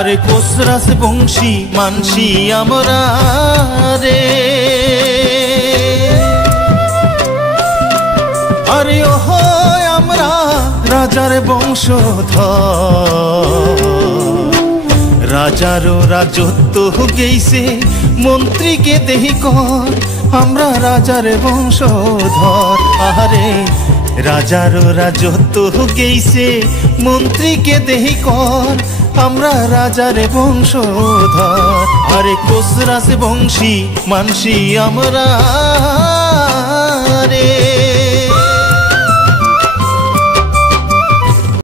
আরে কোসরাস বংশী মানসি আমরা রে, আরে ওহ আমরা রাজার বংশধর। রাজারও রাজত্ব গেইছে মন্ত্রীকে দেহি কর, আমরা রাজার বংশধর। আরে রাজারও রাজত্ব গেইছে মন্ত্রীকে দেহি কর, আমরা রাজার বংশধর। আরে কোসরাস বংশী মানসি আমরা রে।